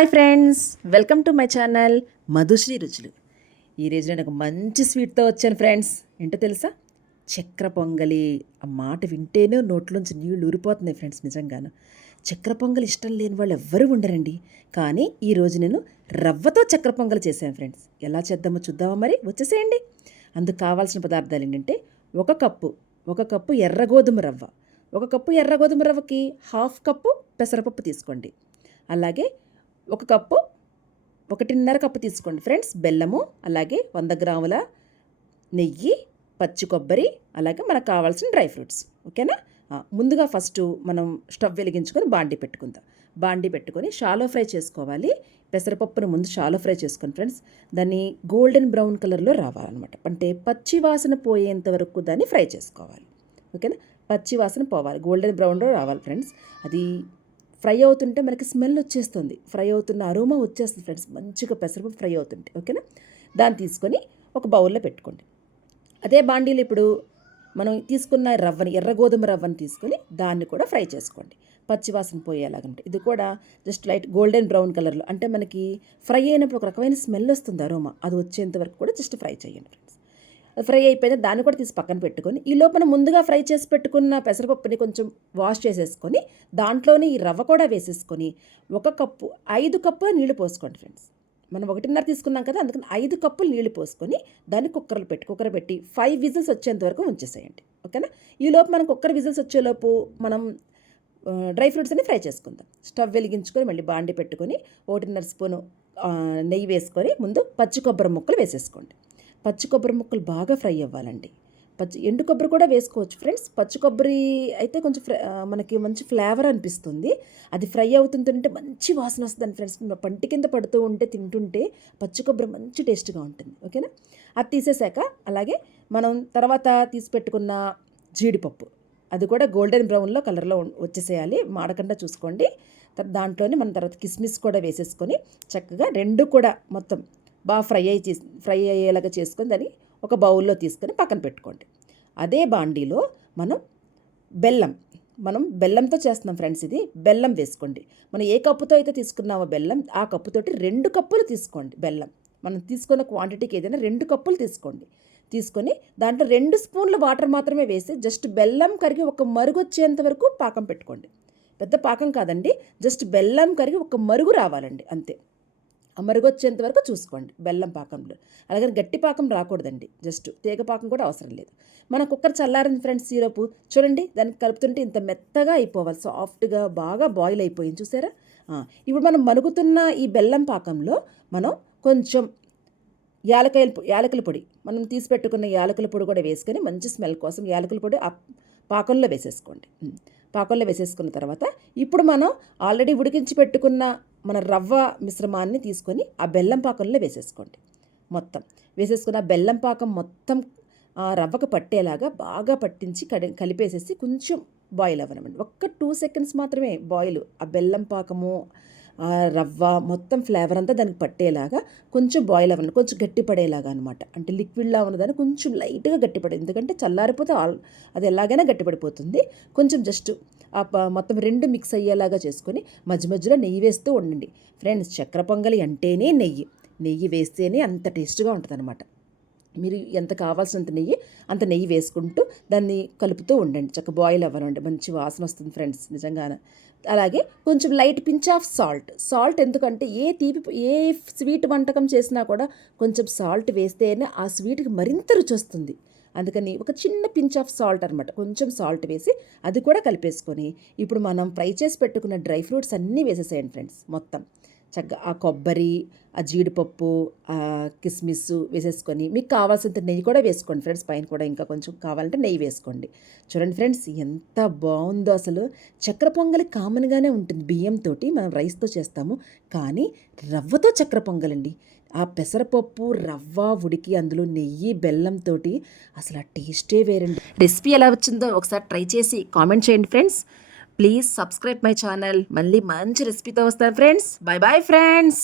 Hi friends welcome to my channel Madhushri రుచులు. ఈరోజు నేను ఒక మంచి స్వీట్తో వచ్చాను ఫ్రెండ్స్. ఏంటో తెలుసా? చక్ర పొంగలి. ఆ మాట వింటేనే నోట్లోంచి నీళ్ళు ఊరిపోతున్నాయి ఫ్రెండ్స్ నిజంగాను. చక్కెర పొంగలి ఇష్టం లేని వాళ్ళు ఎవ్వరూ ఉండరండి. కానీ ఈరోజు నేను రవ్వతో చక్ర పొంగలి చేశాను ఫ్రెండ్స్. ఎలా చేద్దామో చూద్దామా మరి? వచ్చేసేయండి. అందుకు కావాల్సిన పదార్థాలు ఏంటంటే ఒక కప్పు ఒక కప్పు ఎర్ర గోధుమ రవ్వ. ఒక కప్పు ఎర్ర గోధుమ రవ్వకి హాఫ్ కప్పు పెసరపప్పు తీసుకోండి. అలాగే ఒక కప్పు ఒకటిన్నర కప్పు తీసుకోండి ఫ్రెండ్స్. బెల్లము అలాగే వంద గ్రాముల నెయ్యి పచ్చి కొబ్బరి అలాగే మనకు కావాల్సిన డ్రై ఫ్రూట్స్. ఓకేనా? ముందుగా ఫస్ట్ మనం స్టవ్ వెలిగించుకొని బాండి పెట్టుకుందాం. బాండి పెట్టుకొని షాలో ఫ్రై చేసుకోవాలి. పెసరపప్పును ముందు షాలో ఫ్రై చేసుకోండి ఫ్రెండ్స్. దాన్ని గోల్డెన్ బ్రౌన్ కలర్లో రావాలన్నమాట. అంటే పచ్చి వాసన పోయేంత వరకు దాన్ని ఫ్రై చేసుకోవాలి. ఓకేనా? పచ్చి వాసన పోవాలి. గోల్డెన్ బ్రౌన్లో రావాలి ఫ్రెండ్స్. అది ఫ్రై అవుతుంటే మనకి స్మెల్ వచ్చేస్తుంది. ఫ్రై అవుతున్న అరోమా వచ్చేస్తుంది ఫ్రెండ్స్. మంచిగా పెసరపప్పు ఫ్రై అవుతుంటే ఓకేనా? దాన్ని తీసుకొని ఒక బౌల్లో పెట్టుకోండి. అదే బాండీలు ఇప్పుడు మనం తీసుకున్న రవ్వని ఎర్ర గోధుమ రవ్వని తీసుకొని దాన్ని కూడా ఫ్రై చేసుకోండి. పచ్చివాసన పోయేలాగంటే ఇది కూడా జస్ట్ లైట్ గోల్డెన్ బ్రౌన్ కలర్లో. అంటే మనకి ఫ్రై అయినప్పుడు ఒక రకమైన స్మెల్ వస్తుంది అరోమా. అది వచ్చేంత వరకు కూడా జస్ట్ ఫ్రై చేయండి ఫ్రెండ్స్. ఫ్రై అయిపోయిన దాన్ని కూడా తీసి పక్కన పెట్టుకొని ఈ లోపల ముందుగా ఫ్రై చేసి పెట్టుకున్న పెసరపప్పుని కొంచెం వాష్ చేసేసుకొని దాంట్లోనే ఈ రవ్వ కూడా వేసేసుకొని ఒక కప్పు ఐదు కప్పుల నీళ్ళు పోసుకోండి ఫ్రెండ్స్. మనం ఒకటిన్నర తీసుకున్నాం కదా అందుకని ఐదు కప్పులు నీళ్ళు పోసుకొని దాన్ని కుక్కర్లు పెట్టి కుక్కర్ పెట్టి ఫైవ్ విజిల్స్ వచ్చేంత వరకు ఉంచేసేయండి. ఓకేనా? ఈ లోపు మనం కుక్కర్ విజిల్స్ వచ్చేలోపు మనం డ్రై ఫ్రూట్స్ అన్ని ఫ్రై చేసుకుందాం. స్టవ్ వెలిగించుకొని మళ్ళీ బాండి పెట్టుకొని ఒకటిన్నర స్పూను నెయ్యి వేసుకొని ముందు పచ్చి కొబ్బరి ముక్కలు వేసేసుకోండి. పచ్చి కొబ్బరి ముక్కలు బాగా ఫ్రై అవ్వాలండి. పచ్చి ఎండు కొబ్బరి కూడా వేసుకోవచ్చు ఫ్రెండ్స్. పచ్చి కొబ్బరి అయితే కొంచెం మనకి మంచి ఫ్లేవర్ అనిపిస్తుంది. అది ఫ్రై అవుతుంటుంటే మంచి వాసన వస్తుంది ఫ్రెండ్స్. పంటి కింద పడుతూ ఉంటే తింటుంటే పచ్చి కొబ్బరి మంచి టేస్ట్గా ఉంటుంది. ఓకేనా? అది తీసేసాక అలాగే మనం తర్వాత తీసి పెట్టుకున్న జీడిపప్పు. అది కూడా గోల్డెన్ బ్రౌన్లో కలర్లో వచ్చేసేయాలి. మాడకుండా చూసుకోండి. దాంట్లోనే మనం తర్వాత కిస్మిస్ కూడా వేసేసుకొని చక్కగా రెండు కూడా మొత్తం బాగా ఫ్రై అయ్యి చేసి ఫ్రై అయ్యేలాగా చేసుకొని దాన్ని ఒక బౌల్లో తీసుకొని పక్కన పెట్టుకోండి. అదే బాండీలో మనం బెల్లం మనం బెల్లంతో చేస్తున్నాం ఫ్రెండ్స్ ఇది బెల్లం వేసుకోండి. మనం ఏ కప్పుతో అయితే తీసుకున్నామో బెల్లం ఆ కప్పుతోటి రెండు కప్పులు తీసుకోండి బెల్లం. మనం తీసుకున్న క్వాంటిటీకి ఏదైనా రెండు కప్పులు తీసుకోండి. తీసుకొని దాంట్లో రెండు స్పూన్ల వాటర్ మాత్రమే వేసి జస్ట్ బెల్లం కరిగి ఒక మరుగు వచ్చేంత వరకు పాకం పెట్టుకోండి. పెద్ద పాకం కాదండి జస్ట్ బెల్లం కరిగి ఒక మరుగు రావాలండి అంతే. మరుగొచ్చేంత వరకు చూసుకోండి బెల్లం పాకంలో. అలాగే గట్టి పాకం రాకూడదండి జస్ట్ తీగ పాకం కూడా అవసరం లేదు. మన కుక్కర్ చల్లారింది ఫ్రెండ్స్ సిరప్. చూడండి దానికి కలుపుతుంటే ఇంత మెత్తగా అయిపోవాలి. సాఫ్ట్గా బాగా బాయిల్ అయిపోయింది చూసారా? ఇప్పుడు మనం మరుగుతున్న ఈ బెల్లం పాకంలో మనం కొంచెం యాలకాయల యాలకల యాలకుల పొడి మనం తీసి పెట్టుకున్న యాలకుల పొడి కూడా వేసుకొని మంచి స్మెల్ కోసం యాలకుల పొడి ఆ పాకంలో వేసేసుకోండి. పాకంలో వేసేసుకున్న తర్వాత ఇప్పుడు మనం ఆల్రెడీ ఉడికించి పెట్టుకున్న మన రవ్వ మిశ్రమాన్ని తీసుకొని ఆ బెల్లం పాకంలో వేసేసుకోండి. మొత్తం వేసేసుకున్న ఆ బెల్లం పాకం మొత్తం ఆ రవ్వకు పట్టేలాగా బాగా పట్టించి కడి కలిపేసేసి కొంచెం బాయిల్ అవ్వనమండి ఒక్క టూ సెకండ్స్ మాత్రమే బాయిల్ ఆ బెల్లం పాకము ఆ రవ్వ మొత్తం ఫ్లేవర్ అంతా దానికి పట్టేలాగా కొంచెం బాయిల్ అవ్వండి కొంచెం గట్టి పడేలాగా అనమాట అంటే లిక్విడ్లా ఉన్నదాన్ని కొంచెం లైట్గా గట్టిపడే ఎందుకంటే చల్లారిపోతే ఆల్ అది ఎలాగైనా గట్టిపడిపోతుంది కొంచెం జస్ట్ మొత్తం రెండు మిక్స్ అయ్యేలాగా చేసుకొని మధ్య మధ్యలో నెయ్యి వేస్తూ ఉండండి. ఫ్రెండ్స్ చక్కెర పొంగలి అంటేనే నెయ్యి. నెయ్యి వేస్తేనే అంత టేస్ట్గా ఉంటుంది మీరు ఎంత కావాల్సినంత నెయ్యి అంత నెయ్యి వేసుకుంటూ దాన్ని కలుపుతూ ఉండండి. చక్క బాయిల్ అవ్వాలండి మంచి వాసన వస్తుంది ఫ్రెండ్స్ నిజంగానే. అలాగే కొంచెం light pinch of salt salt ఎందుకంటే ఏ తీపి ఏ స్వీట్ వంటకం చేసినా కూడా కొంచెం సాల్ట్ వేస్తేనే ఆ స్వీట్కి మరింత రుచి వస్తుంది. అందుకని ఒక చిన్న పించ్ ఆఫ్ సాల్ట్ అనమాట కొంచెం సాల్ట్ వేసి అది కూడా కలిపేసుకొని ఇప్పుడు మనం ఫ్రై చేసి పెట్టుకున్న డ్రై ఫ్రూట్స్ అన్నీ వేసేసేయండి ఫ్రెండ్స్ మొత్తం. చక్కగా ఆ కొబ్బరి ఆ జీడిపప్పు కిస్మిస్ వేసేసుకొని మీకు కావాల్సినంత నెయ్యి కూడా వేసుకోండి ఫ్రెండ్స్. పైన కూడా ఇంకా కొంచెం కావాలంటే నెయ్యి వేసుకోండి. చూడండి ఫ్రెండ్స్ ఎంత బాగుందో అసలు. చక్కెర పొంగలి కామన్గానే ఉంటుంది బియ్యంతో మనం రైస్తో చేస్తాము. కానీ రవ్వతో చక్కెర పొంగలండి. ఆ పెసరపప్పు రవ్వ ఉడికి అందులో నెయ్యి బెల్లంతో అసలు ఆ టేస్టే వేరండి. రెసిపీ ఎలా వచ్చిందో ఒకసారి ట్రై చేసి కామెంట్ చేయండి friends. Please subscribe my channel మళ్ళీ మంచి రెసిపీతో వస్తాను ఫ్రెండ్స్ బాయ్ బాయ్ ఫ్రెండ్స్